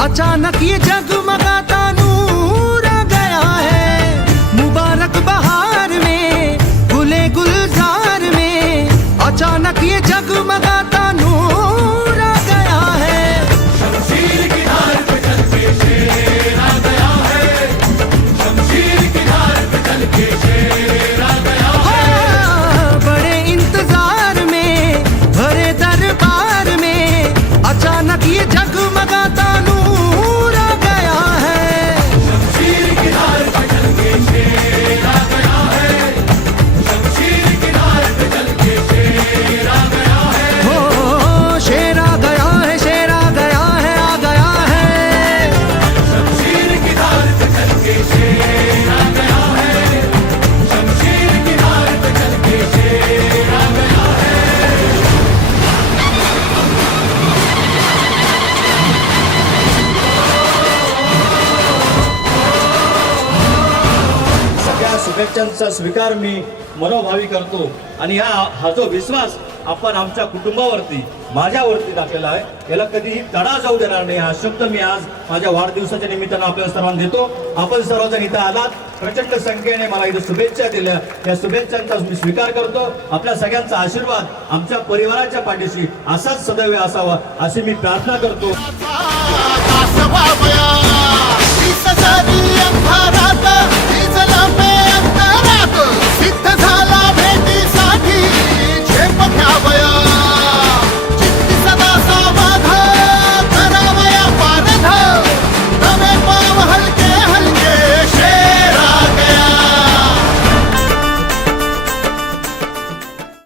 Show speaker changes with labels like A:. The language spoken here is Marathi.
A: अचानक ये जग शुभेच्छांचा स्वीकार मी मनोभावी करतो. आणि हा हा जो विश्वास आपण आमच्या कुटुंबावरती माझ्यावरती टाकलेला आहे याला कधीही तडा जाऊ देणार नाही. हा शब्द मी आज माझ्या वाढदिवसाच्या निमित्तानं आपल्याला सर्वांना देतो. आपण सर्वजण इथं आलात. प्रचंड संख्येने मला इथं शुभेच्छा दिल्या. या शुभेच्छांचा मी स्वीकार करतो. आपल्या सगळ्यांचा आशीर्वाद आमच्या परिवाराच्या पाठीशी असाच सदैव असावा अशी मी प्रार्थना करतो.